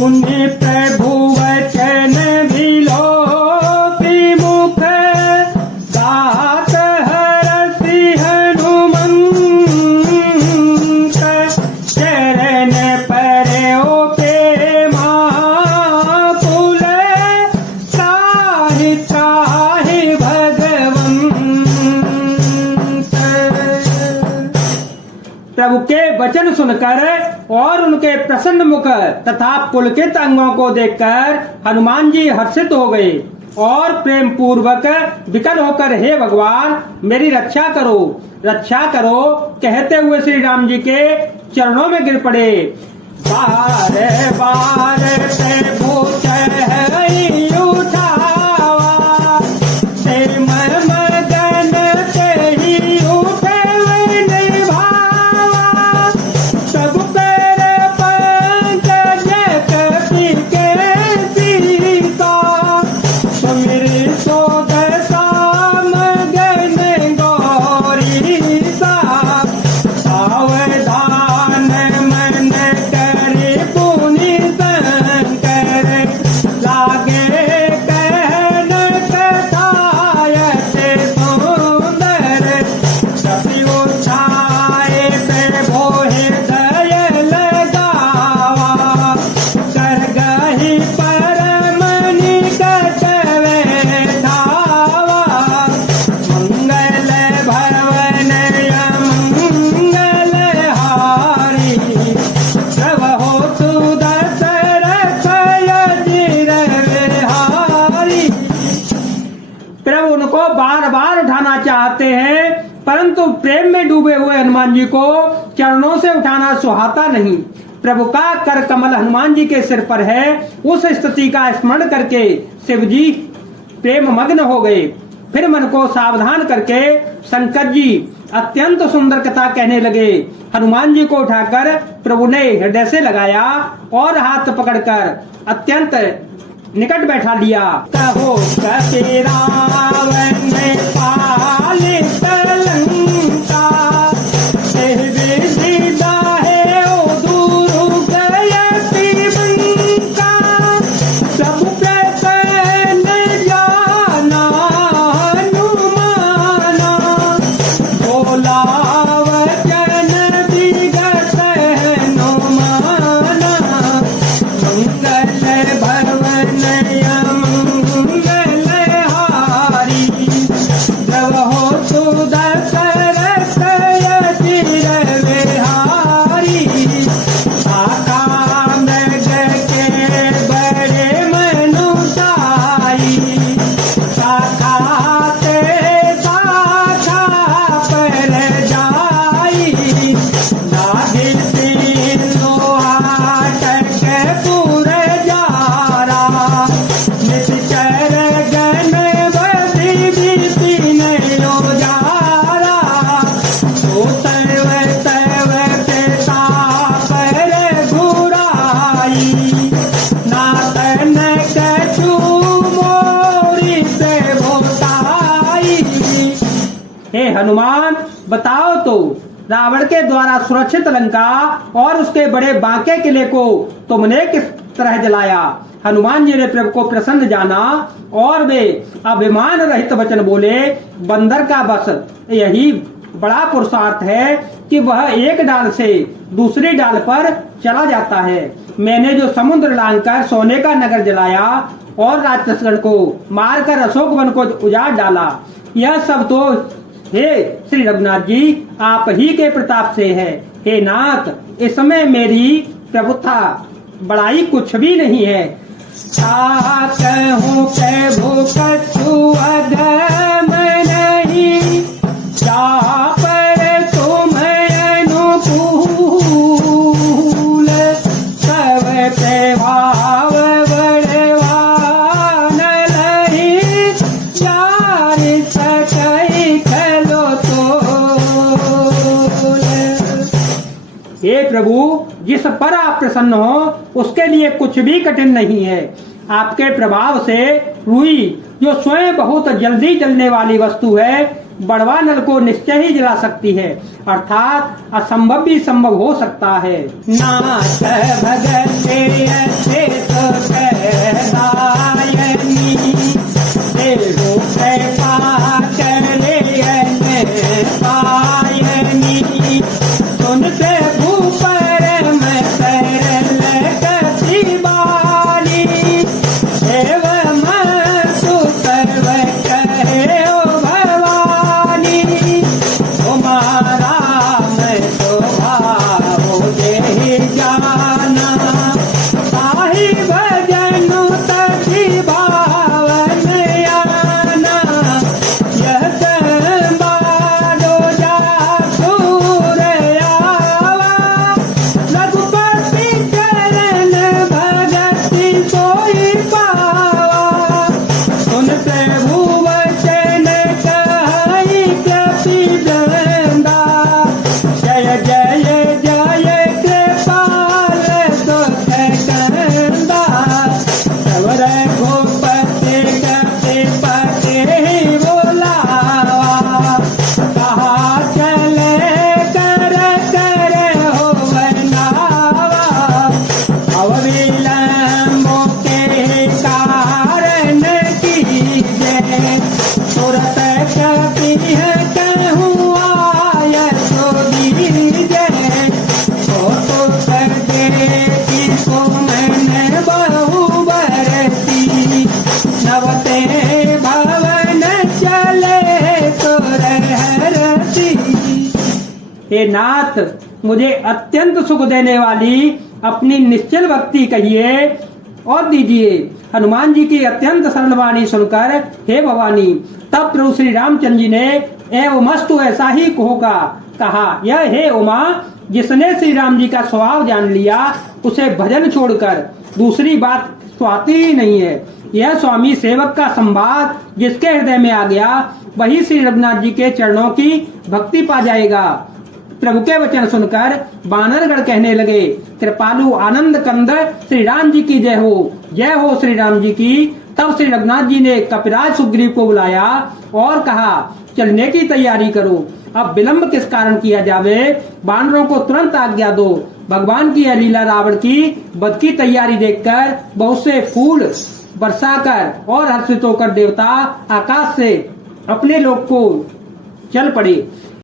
सुनि प्रभु वचन विलोकी मुख गात हरसि हनुमंत चरण परयो प्रेमा पुल त्राहि त्राहि भगवंत। प्रभु के वचन सुनकर और उनके प्रसन्न मुख तथा पुलकित अंगों को देखकर हनुमान जी हर्षित हो गए और प्रेम पूर्वक विकल होकर हे भगवान मेरी रक्षा करो कहते हुए श्री राम जी के चरणों में गिर पड़े। बार बार प्रभु चढ़ई उठावा ते मन मगन तेहि उठवन भावा सब पैर पंकज कपि के सीता सुमिरि सोग सामगन गौरीसा सावधान मन करे पुनि शंकर लागे कहन कथायत सुंदर कपि उठाए प्रभु हृदय लगावा कर गहि परम निकट धावा मंगल भवन मंगल हारी प्रभु सुदशरथ अजिर विहारी। प्रभु उनको बार बार उठाना चाहते हैं परंतु प्रेम में डूबे हुए हनुमान जी को चरणों से उठाना सुहाता नहीं। प्रभु का कर कमल हनुमान जी के सिर पर है। उस स्थिति का स्मरण करके शिव जी प्रेम मग्न हो गए। फिर मन को सावधान करके शंकर जी अत्यंत सुंदर कथा कहने लगे। हनुमान जी को उठाकर प्रभु ने हृदय से लगाया और हाथ पकड़कर अत्यंत निकट बैठा लिया। कहो कपि रावण पालित लंका तेहि विधि दाहे दूर गयति बंका सब प्रसन्न जाना हनुमाना बोला वचन विगत हनुमाना मंगल भवन मंगल हारी जब हो सुदशरथ अजिर विहारी शाखा मृग के बड़े मनुजाई शाखा ते शाखा पर जाई नाभिल तीनों हाटक पुर जारा निश्चर गण बदि विपिन उजारा तो तव तव पिता पर घुराई नातन कछु मोरी से भोताई। हे हनुमान बताओ तो रावण के द्वारा सुरक्षित लंका और उसके बड़े बांके किले को तुमने किस तरह जलाया। हनुमान जी ने प्रभु को प्रसन्न जाना और वे अभिमान रहित वचन बोले। बंदर का बस यही बड़ा पुरुषार्थ है कि वह एक डाल से दूसरी डाल पर चला जाता है। मैंने जो समुद्र लांघकर सोने का नगर जलाया और राक्षसगण को मारकर अशोक वन को उजाड़ डाला यह सब तो हे श्री रघुनाथ जी आप ही के प्रताप से है। हे नाथ इसमें मेरी प्रभुता बड़ाई कुछ भी नहीं है। कहूँ प्रभु कछु अधम नहीं जा पर तुम अनुकूल सब प्रभाव बड़वान लही यार सकई खलो तो। हे प्रभु जिस पर आप प्रसन्न हो उसके लिए कुछ भी कठिन नहीं है। आपके प्रभाव से रुई जो स्वयं बहुत जल्दी जलने वाली वस्तु है बड़वा नल को निश्चय ही जला सकती है अर्थात असंभव भी संभव हो सकता है। नाथ भगत नाथ मुझे अत्यंत सुख देने वाली अपनी निश्चल भक्ति कहिए और दीजिए। हनुमान जी की अत्यंत सरल वाणी सुनकर हे भवानी, तब प्रभु श्री रामचंद्र जी ने ए उमस्तु ऐसा ही होगा कहा। यह हे उमा, जिसने श्री राम जी का स्वभाव जान लिया उसे भजन छोड़कर दूसरी बात स्वाती ही नहीं है। यह स्वामी सेवक का संवाद जिसके हृदय में आ गया वही श्री रघुनाथ जी के चरणों की भक्ति पा जाएगा। प्रभु के वचन सुनकर बानरगण कहने लगे, कृपालु आनंद कंद श्री राम जी की जय हो श्री राम जी की। तब श्री रघुनाथ जी ने कपिराज सुग्रीव को बुलाया और कहा, चलने की तैयारी करो, अब विलंब किस कारण किया जावे, बानरों को तुरंत आज्ञा दो। भगवान की यह लीला रावण की वध की तैयारी देखकर बहुत से फूल बरसाकर और हर्षित होकर देवता आकाश से अपने लोक को चल पड़े।